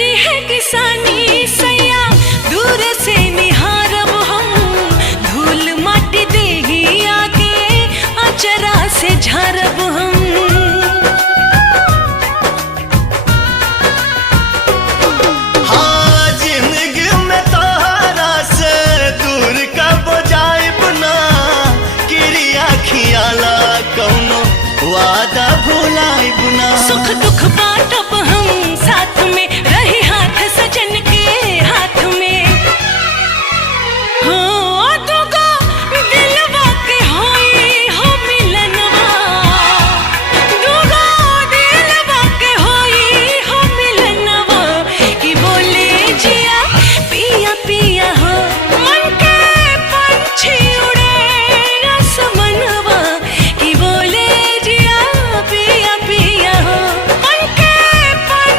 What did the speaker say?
करी है किसानी सैया दूर से निहारब हम, धूल माटी देही आगे अचरा से झारब हम। हाँ जिंदगी में तोहरा से दूर कब जाइब ना, क्रिया खियाला कौनो वादा भुलाइब ना। सुख दुख